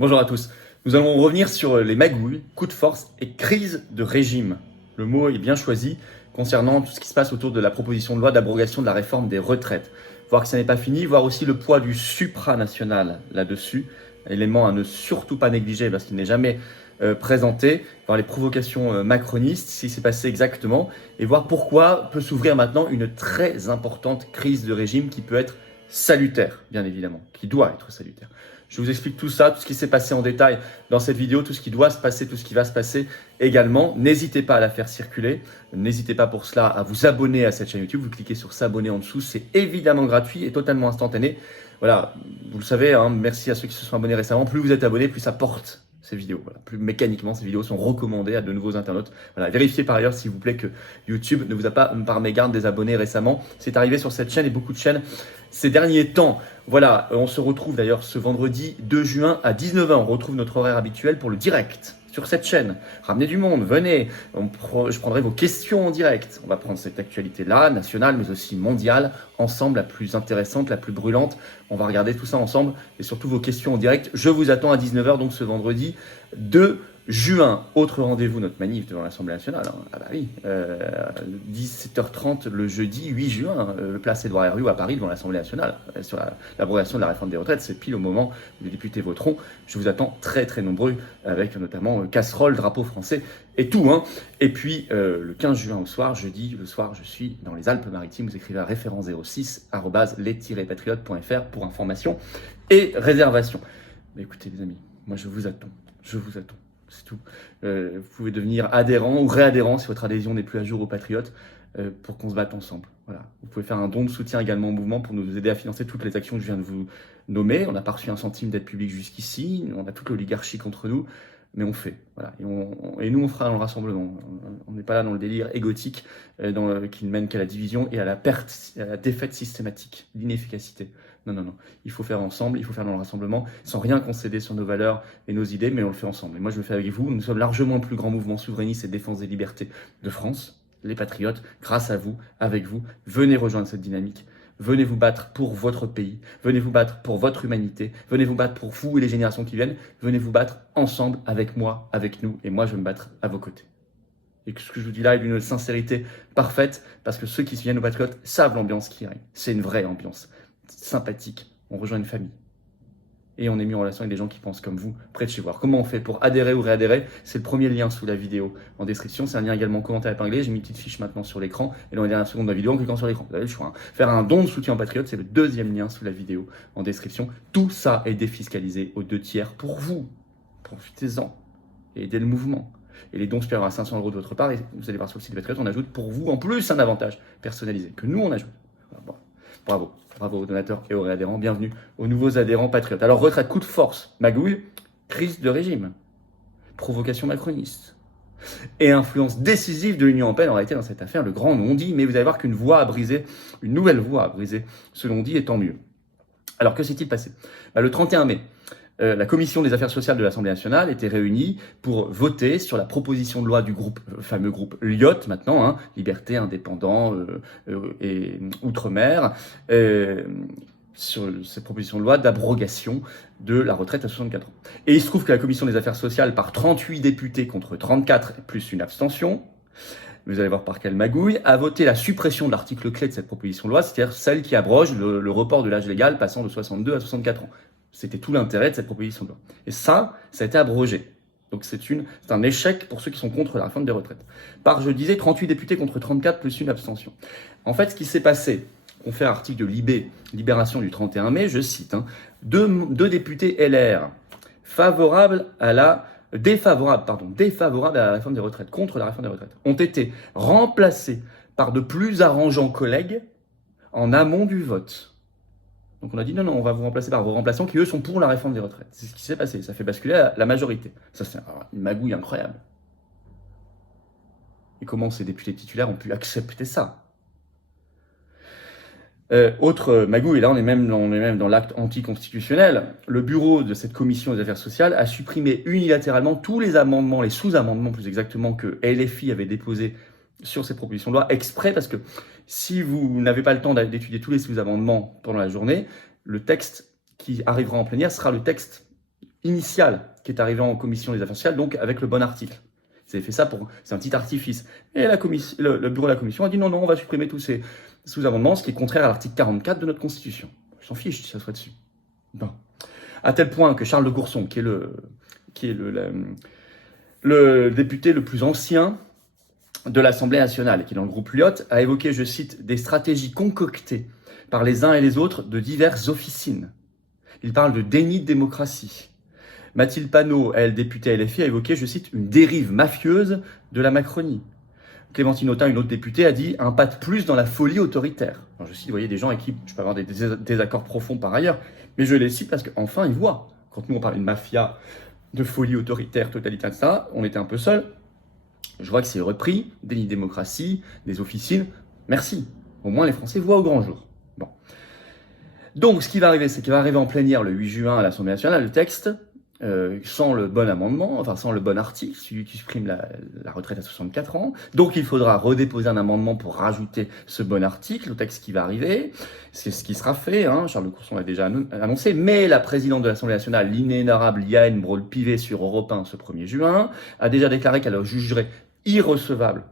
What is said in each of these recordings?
Bonjour à tous. Nous allons revenir sur les magouilles, coups de force et crise de régime. Le mot est bien choisi concernant tout ce qui se passe autour de la proposition de loi d'abrogation de la réforme des retraites. Voir que ça n'est pas fini, voir aussi le poids du supranational là-dessus, élément à ne surtout pas négliger parce qu'il n'est jamais présenté, voir les provocations macronistes, ce qui s'est passé exactement, et voir pourquoi peut s'ouvrir maintenant une très importante crise de régime qui peut être salutaire, bien évidemment, qui doit être salutaire. Je vous explique tout ça, tout ce qui s'est passé en détail dans cette vidéo, tout ce qui doit se passer, tout ce qui va se passer également. N'hésitez pas à la faire circuler. N'hésitez pas pour cela à vous abonner à cette chaîne YouTube. Vous cliquez sur s'abonner en dessous. C'est évidemment gratuit et totalement instantané. Voilà, vous le savez, hein, merci à ceux qui se sont abonnés récemment. Plus vous êtes abonnés, plus ça porte ces vidéos. Voilà. Plus mécaniquement, ces vidéos sont recommandées à de nouveaux internautes. Voilà. Vérifiez par ailleurs, s'il vous plaît, que YouTube ne vous a pas, par mégarde, désabonné récemment. C'est arrivé sur cette chaîne et beaucoup de chaînes ces derniers temps. Voilà, on se retrouve d'ailleurs ce vendredi 2 juin à 19h. On retrouve notre horaire habituel pour le direct sur cette chaîne. Ramenez du monde, venez. Je prendrai vos questions en direct. On va prendre cette actualité-là, nationale, mais aussi mondiale, ensemble, la plus intéressante, la plus brûlante. On va regarder tout ça ensemble et surtout vos questions en direct. Je vous attends à 19h, donc ce vendredi 2 juin. Autre rendez-vous, notre manif devant l'Assemblée nationale. Hein. Ah bah oui, 17h30 le jeudi 8 juin, place Édouard Herriot à Paris devant l'Assemblée nationale. Sur l'abrogation de la réforme des retraites, c'est pile au moment où les députés voteront. Je vous attends très très nombreux, avec notamment casserole, drapeau français et tout. Hein. Et puis le 15 juin au soir, jeudi, le soir, je suis dans les Alpes-Maritimes. Vous écrivez à référent 06 @les-patriotes.fr pour information et réservation. Mais écoutez les amis, moi je vous attends. Je vous attends. C'est tout. Vous pouvez devenir adhérent ou réadhérent si votre adhésion n'est plus à jour aux Patriotes pour qu'on se batte ensemble. Voilà. Vous pouvez faire un don de soutien également au mouvement pour nous aider à financer toutes les actions que je viens de vous nommer. On n'a pas reçu un centime d'aide publique jusqu'ici. On a toute l'oligarchie contre nous. Mais on fait. Voilà. Et nous, on fera dans le rassemblement. On n'est pas là dans le délire égotique qui ne mène qu'à la division et à la perte, à la défaite systématique, l'inefficacité. Non. Il faut faire ensemble, il faut faire dans le rassemblement, sans rien concéder sur nos valeurs et nos idées, mais on le fait ensemble. Et moi, je le fais avec vous. Nous sommes largement le plus grand mouvement souverainiste et de défense des libertés de France, les Patriotes, grâce à vous, avec vous. Venez rejoindre cette dynamique. Venez vous battre pour votre pays, venez vous battre pour votre humanité, venez vous battre pour vous et les générations qui viennent, venez vous battre ensemble, avec moi, avec nous, et moi je vais me battre à vos côtés. Et ce que je vous dis là est d'une sincérité parfaite, parce que ceux qui viennent aux Patriotes savent l'ambiance qui règne. C'est une vraie ambiance, sympathique, on rejoint une famille. Et on est mis en relation avec des gens qui pensent comme vous, près de chez vous. Alors, comment on fait pour adhérer ou réadhérer? C'est le premier lien sous la vidéo en description. C'est un lien également commentaire épinglé. J'ai mis une petite fiche maintenant sur l'écran. Et dans les dernières secondes de la vidéo, en cliquant sur l'écran, vous avez le choix. Hein. Faire un don de soutien en patriote, c'est le deuxième lien sous la vidéo en description. Tout ça est défiscalisé aux 2/3 pour vous. Profitez-en et aidez le mouvement. Et les dons supérieurs à 500 € de votre part, et vous allez voir sur le site de Patriote, on ajoute pour vous en plus un avantage personnalisé que nous on ajoute. Voilà, bon. Bravo. Bravo aux donateurs et aux réadhérents. Bienvenue aux nouveaux adhérents patriotes. Alors, retraite, coup de force, magouille, crise de régime, provocation macroniste et influence décisive de l'Union européenne aurait été dans cette affaire le grand non-dit. Mais vous allez voir qu'une voie a brisé, une nouvelle voie a brisé ce non-dit, et tant mieux. Alors, que s'est-il passé? Le 31 mai, la commission des affaires sociales de l'Assemblée nationale était réunie pour voter sur la proposition de loi du fameux groupe LIOT maintenant, hein, Liberté, Indépendants et Outre-mer, sur cette proposition de loi d'abrogation de la retraite à 64 ans. Et il se trouve que la commission des affaires sociales, par 38 députés contre 34, plus une abstention, vous allez voir par quelle magouille, a voté la suppression de l'article clé de cette proposition de loi, c'est-à-dire celle qui abroge le report de l'âge légal passant de 62 à 64 ans. C'était tout l'intérêt de cette proposition de loi. Et ça a été abrogé. Donc c'est un échec pour ceux qui sont contre la réforme des retraites. Par, je disais, 38 députés contre 34 plus une abstention. En fait, ce qui s'est passé, on fait article de Libération du 31 mai, je cite, hein, deux députés LR défavorables à la réforme des retraites, contre la réforme des retraites, ont été remplacés par de plus arrangeants collègues en amont du vote. Donc on a dit non, on va vous remplacer par vos remplaçants qui eux sont pour la réforme des retraites. C'est ce qui s'est passé, ça fait basculer la majorité. Ça c'est une magouille incroyable. Et comment ces députés titulaires ont pu accepter ça? Autre magouille, et là on est même dans l'acte anticonstitutionnel, le bureau de cette commission des affaires sociales a supprimé unilatéralement tous les amendements, les sous-amendements plus exactement, que LFI avait déposés sur ces propositions de loi, exprès, parce que si vous n'avez pas le temps d'étudier tous les sous-amendements pendant la journée, le texte qui arrivera en plénière sera le texte initial qui est arrivé en commission des affaires sociales, donc avec le bon article. Vous avez fait ça c'est un petit artifice. Et le bureau de la commission a dit non, on va supprimer tous ces sous-amendements, ce qui est contraire à l'article 44 de notre Constitution. Je s'en fiche si ça soit dessus. Bon. À tel point que Charles de Courson, qui est le député le plus ancien de l'Assemblée nationale, qui est dans le groupe Lyot, a évoqué, je cite, des stratégies concoctées par les uns et les autres de diverses officines. Il parle de déni de démocratie. Mathilde Panot, elle, députée LFI, a évoqué, je cite, une dérive mafieuse de la Macronie. Clémentine Autain, une autre députée, a dit un pas de plus dans la folie autoritaire. Alors je cite, vous voyez, des gens avec qui je peux avoir des désaccords profonds par ailleurs, mais je les cite parce qu'enfin, ils voient. Quand nous, on parlait de mafia, de folie autoritaire, totalitaire, etc., on était un peu seuls. Je vois que c'est repris, déni de démocratie, des officines. Merci. Au moins, les Français voient au grand jour. Bon. Donc, ce qui va arriver, c'est qu'il va arriver en plénière le 8 juin à l'Assemblée nationale, le texte, sans le bon amendement, enfin sans le bon article, celui qui supprime la retraite à 64 ans. Donc il faudra redéposer un amendement pour rajouter ce bon article au texte qui va arriver. C'est ce qui sera fait, hein, Charles de Courson l'a déjà annoncé, mais la présidente de l'Assemblée nationale, l'inénarrable Yael Braun-Pivet sur Europe 1 ce 1er juin, a déjà déclaré qu'elle jugerait irrecevable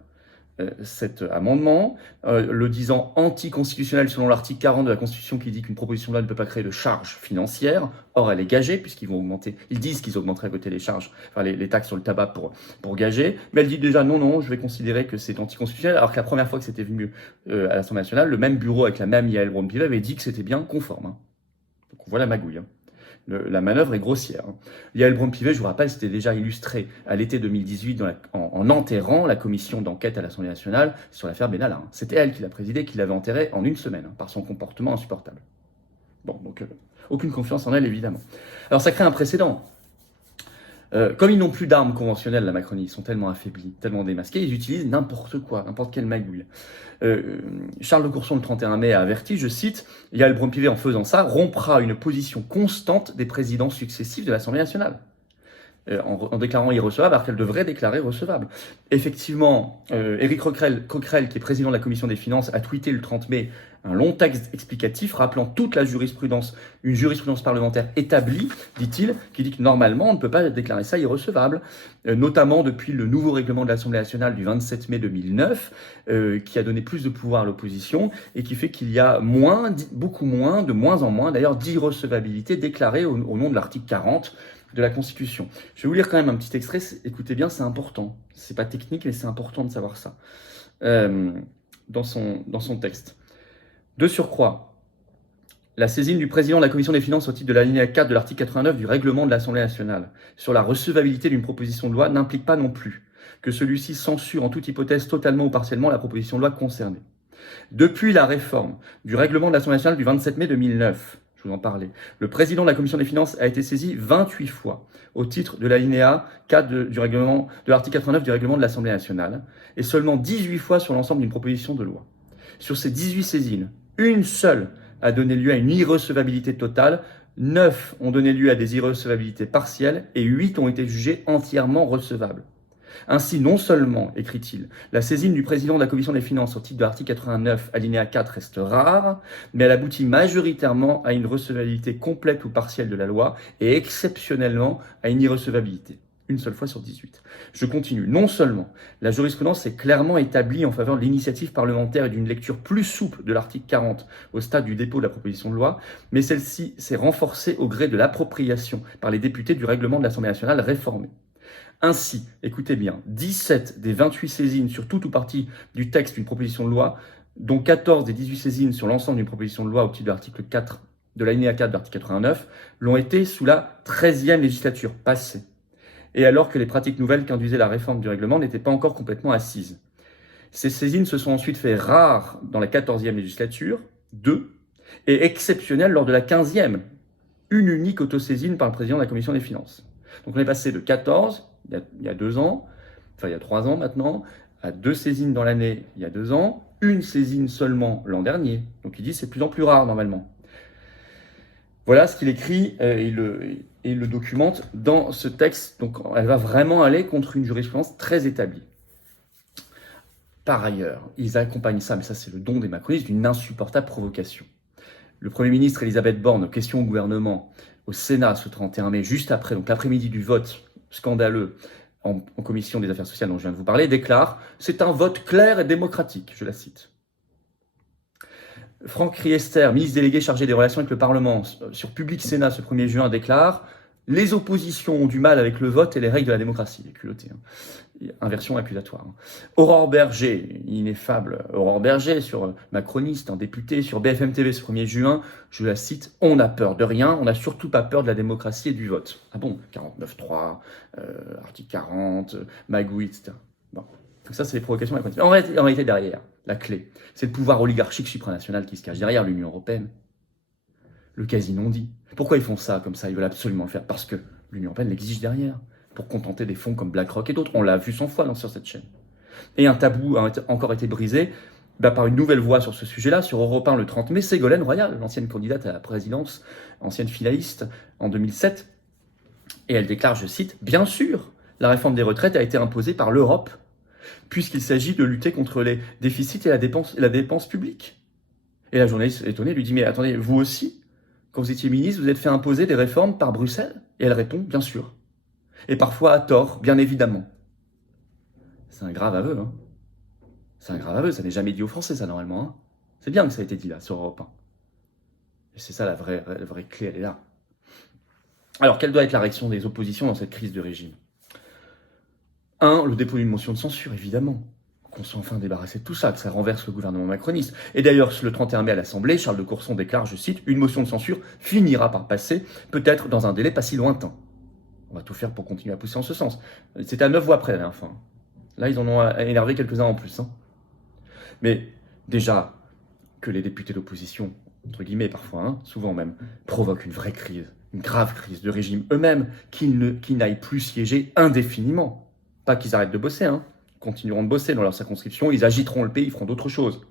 cet amendement, le disant anticonstitutionnel selon l'article 40 de la Constitution qui dit qu'une proposition de loi ne peut pas créer de charges financières. Or, elle est gagée puisqu'ils vont augmenter, ils disent qu'ils augmenteraient voter les charges, enfin les taxes sur le tabac pour gager. Mais elle dit déjà non, je vais considérer que c'est anticonstitutionnel, alors que la première fois que c'était venu à l'Assemblée nationale, le même bureau avec la même Yael Braun-Pivet avait dit que c'était bien conforme. Hein. Donc on voit la magouille. Hein. La manœuvre est grossière. Yael Braun-Pivet, je vous rappelle, c'était déjà illustré à l'été 2018 en enterrant la commission d'enquête à l'Assemblée nationale sur l'affaire Benalla. C'était elle qui l'a présidée, qui l'avait enterrée en une semaine, par son comportement insupportable. Bon, donc aucune confiance en elle, évidemment. Alors ça crée un précédent. Comme ils n'ont plus d'armes conventionnelles, la Macronie, ils sont tellement affaiblis, tellement démasqués, ils utilisent n'importe quoi, n'importe quelle magouille. Charles de Courson, le 31 mai, a averti, je cite, Yael Braun-Pivet, en faisant ça, rompra une position constante des présidents successifs de l'Assemblée nationale. En déclarant irrecevable, alors qu'elle devrait déclarer recevable. Effectivement, Éric Coquerel, qui est président de la Commission des Finances, a tweeté le 30 mai un long texte explicatif rappelant toute la jurisprudence, une jurisprudence parlementaire établie, dit-il, qui dit que normalement on ne peut pas déclarer ça irrecevable, notamment depuis le nouveau règlement de l'Assemblée nationale du 27 mai 2009, qui a donné plus de pouvoir à l'opposition et qui fait qu'il y a beaucoup moins, de moins en moins d'ailleurs, d'irrecevabilité déclarée au nom de l'article 40 de la Constitution. Je vais vous lire quand même un petit extrait, écoutez bien, c'est important. C'est pas technique, mais c'est important de savoir ça. Dans son texte. De surcroît, la saisine du président de la Commission des finances au titre de l'alinéa 4 de l'article 89 du règlement de l'Assemblée nationale sur la recevabilité d'une proposition de loi n'implique pas non plus que celui-ci censure en toute hypothèse totalement ou partiellement la proposition de loi concernée. Depuis la réforme du règlement de l'Assemblée nationale du 27 mai 2009, je vous en parlais, le président de la Commission des finances a été saisi 28 fois au titre de l'alinéa 4 de l'article 89 du règlement de l'Assemblée nationale et seulement 18 fois sur l'ensemble d'une proposition de loi. Sur ces 18 saisines, une seule a donné lieu à une irrecevabilité totale, 9 ont donné lieu à des irrecevabilités partielles et 8 ont été jugées entièrement recevables. Ainsi, non seulement, écrit-il, la saisine du président de la Commission des finances au titre de l'article 89, alinéa 4 reste rare, mais elle aboutit majoritairement à une recevabilité complète ou partielle de la loi et exceptionnellement à une irrecevabilité. Une seule fois sur 18. Je continue. Non seulement la jurisprudence est clairement établie en faveur de l'initiative parlementaire et d'une lecture plus souple de l'article 40 au stade du dépôt de la proposition de loi, mais celle-ci s'est renforcée au gré de l'appropriation par les députés du règlement de l'Assemblée nationale réformé. Ainsi, écoutez bien, 17 des 28 saisines sur toute ou partie du texte d'une proposition de loi, dont 14 des 18 saisines sur l'ensemble d'une proposition de loi au titre de l'article 4 de l'alinéa 4 de l'article 89, l'ont été sous la 13e législature passée. Et alors que les pratiques nouvelles qu'induisait la réforme du règlement n'étaient pas encore complètement assises. Ces saisines se sont ensuite fait rares dans la 14e législature, 2, et exceptionnelles lors de la 15e, une unique autosaisine par le président de la Commission des finances. Donc on est passé de 14, il y a 2 ans, enfin il y a 3 ans maintenant, à 2 saisines dans l'année il y a 2 ans, une saisine seulement l'an dernier. Donc il dit c'est de plus en plus rare normalement. Voilà ce qu'il écrit et le documente dans ce texte. Donc, elle va vraiment aller contre une jurisprudence très établie. Par ailleurs, ils accompagnent ça, mais ça c'est le don des macronistes, d'une insupportable provocation. Le Premier ministre Elisabeth Borne, aux questions au gouvernement, au Sénat ce 31 mai, juste après, donc l'après-midi du vote scandaleux en commission des affaires sociales dont je viens de vous parler, déclare « C'est un vote clair et démocratique », je la cite. Franck Riester, ministre délégué chargé des relations avec le Parlement, sur Public Sénat ce 1er juin, déclare « Les oppositions ont du mal avec le vote et les règles de la démocratie ». Il est culotté, hein. Inversion accusatoire. Hein. Aurore Berger, ineffable Aurore Berger, sur macroniste, un député, sur BFM TV ce 1er juin, je la cite « On n'a peur de rien, on n'a surtout pas peur de la démocratie et du vote ». Ah bon, 49.3, article 40, magouille, etc. Bon. Donc ça, c'est les provocations macronistes. En réalité, derrière, la clé, c'est le pouvoir oligarchique supranational qui se cache derrière l'Union européenne. Le quasi-non-dit. Pourquoi ils font ça comme ça? Ils veulent absolument le faire parce que l'Union européenne l'exige derrière, pour contenter des fonds comme BlackRock et d'autres. On l'a vu 100 fois sur cette chaîne. Et un tabou a encore été brisé par une nouvelle voix sur ce sujet-là, sur Europe 1 le 30 mai, Ségolène Royal, l'ancienne candidate à la présidence, ancienne finaliste en 2007. Et elle déclare, je cite, « Bien sûr, la réforme des retraites a été imposée par l'Europe, puisqu'il s'agit de lutter contre les déficits et la dépense publique. » Et la journaliste étonnée lui dit « Mais attendez, vous aussi, quand vous étiez ministre, vous êtes fait imposer des réformes par Bruxelles ?» Et elle répond « Bien sûr. » Et parfois à tort, bien évidemment. C'est un grave aveu, hein. C'est un grave aveu, ça n'est jamais dit aux Français, ça, normalement. Hein. C'est bien que ça ait été dit, là, sur Europe 1. Et c'est ça, la vraie clé, elle est là. Alors, quelle doit être la réaction des oppositions dans cette crise de régime? 1. Le dépôt d'une motion de censure, évidemment. Qu'on soit enfin débarrassé de tout ça, que ça renverse le gouvernement macroniste. Et d'ailleurs, le 31 mai à l'Assemblée, Charles de Courson déclare, je cite, « Une motion de censure finira par passer, peut-être dans un délai pas si lointain. » On va tout faire pour continuer à pousser en ce sens. C'était à 9 voix près la dernière fois. Là, ils en ont énervé quelques-uns en plus. Hein. Mais déjà, que les députés d'opposition, entre guillemets parfois, hein, souvent même, provoquent une vraie crise, une grave crise de régime eux-mêmes, qu'ils n'aillent plus siéger indéfiniment. Pas qu'ils arrêtent de bosser, hein. Ils continueront de bosser dans leur circonscription, ils agiteront le pays, ils feront d'autres choses.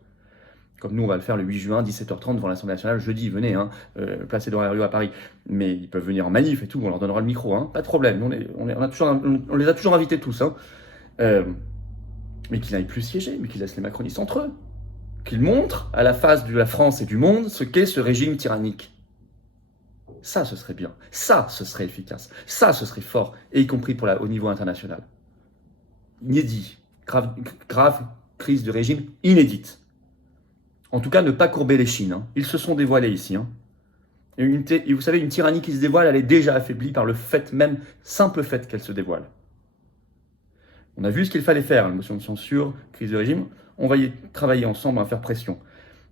Comme nous, on va le faire le 8 juin, 17h30, devant l'Assemblée nationale, jeudi, venez, hein, place Édouard Herriot à Paris. Mais ils peuvent venir en manif et tout, on leur donnera le micro, hein, pas de problème. On les a toujours invités tous. Hein. Mais qu'ils n'aillent plus siéger, mais qu'ils laissent les macronistes entre eux. Qu'ils montrent à la face de la France et du monde ce qu'est ce régime tyrannique. Ça, ce serait bien. Ça, ce serait efficace. Ça, ce serait fort, et y compris au niveau international. Inédit. Grave crise de régime inédite. En tout cas, ne pas courber les chines. Hein. Ils se sont dévoilés ici. Hein. Et vous savez, une tyrannie qui se dévoile, elle est déjà affaiblie par le fait même, simple fait qu'elle se dévoile. On a vu ce qu'il fallait faire, une motion de censure, crise de régime. On va y travailler ensemble, on va faire pression.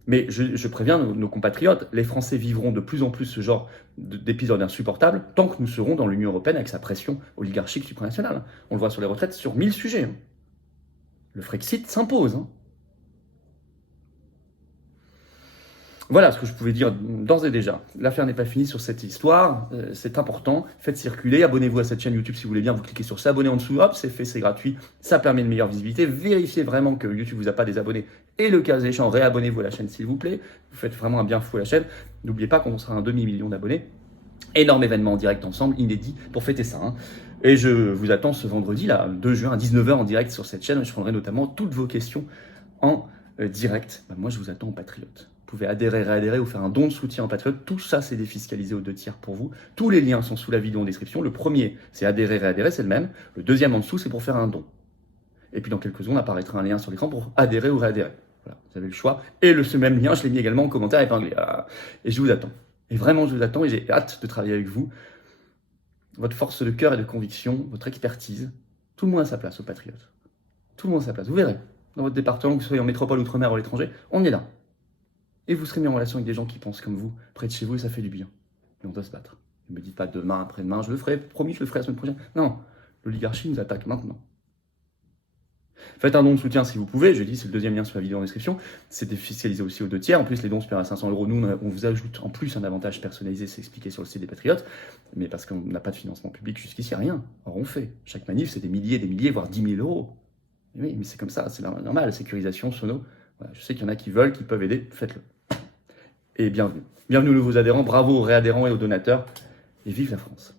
Mais je préviens nos compatriotes, les Français vivront de plus en plus ce genre d'épisodes insupportables tant que nous serons dans l'Union européenne avec sa pression oligarchique supranationale. On le voit sur les retraites, sur 1000 sujets. Hein. Le Frexit s'impose. Hein. Voilà ce que je pouvais dire d'ores et déjà. L'affaire n'est pas finie sur cette histoire, c'est important. Faites circuler, abonnez-vous à cette chaîne YouTube si vous voulez bien, vous cliquez sur s'abonner en dessous, hop, c'est fait, c'est gratuit, ça permet une meilleure visibilité. Vérifiez vraiment que YouTube vous a pas désabonné et le cas échéant, réabonnez-vous à la chaîne s'il vous plaît. Vous faites vraiment un bien fou à la chaîne. N'oubliez pas qu'on sera un demi-million d'abonnés. Énorme événement en direct ensemble, inédit, pour fêter ça. Hein. Et je vous attends ce vendredi, là, 2 juin à 19h en direct sur cette chaîne. Je prendrai notamment toutes vos questions en direct. Moi, je vous attends aux Patriotes. Vous pouvez adhérer, réadhérer ou faire un don de soutien en Patriote. Tout ça, c'est défiscalisé aux 2 tiers pour vous. Tous les liens sont sous la vidéo en description. Le premier, c'est adhérer, réadhérer, c'est le même. Le deuxième en dessous, c'est pour faire un don. Et puis dans quelques secondes, apparaîtra un lien sur l'écran pour adhérer ou réadhérer. Voilà, vous avez le choix. Et ce même lien, je l'ai mis également en commentaire épinglé. Et je vous attends. Et vraiment, je vous attends et j'ai hâte de travailler avec vous. Votre force de cœur et de conviction, votre expertise, tout le monde a sa place aux Patriotes. Tout le monde a sa place. Vous verrez, dans votre département, que ce soit en métropole, outre-mer ou à l'étranger, on est là. Et vous serez mis en relation avec des gens qui pensent comme vous, près de chez vous, et ça fait du bien. Et on doit se battre. Ne me dites pas demain, après-demain, je le ferai, promis, je le ferai la semaine prochaine. Non, l'oligarchie nous attaque maintenant. Faites un don de soutien si vous pouvez, je dis, c'est le deuxième lien sur la vidéo en description. C'est défiscalisé aussi aux 2 tiers. En plus, les dons supérieurs à 500 €, nous, on vous ajoute en plus un avantage personnalisé, c'est expliqué sur le site des Patriotes. Mais parce qu'on n'a pas de financement public jusqu'ici, rien. Or, on fait. Chaque manif, c'est des milliers, voire 10 000 €. Et oui, mais c'est comme ça, c'est normal, sécurisation, sono. Voilà, je sais qu'il y en a qui veulent, qui peuvent aider, faites-le. Et bienvenue. Bienvenue aux nouveaux adhérents, bravo aux réadhérents et aux donateurs. Et vive la France.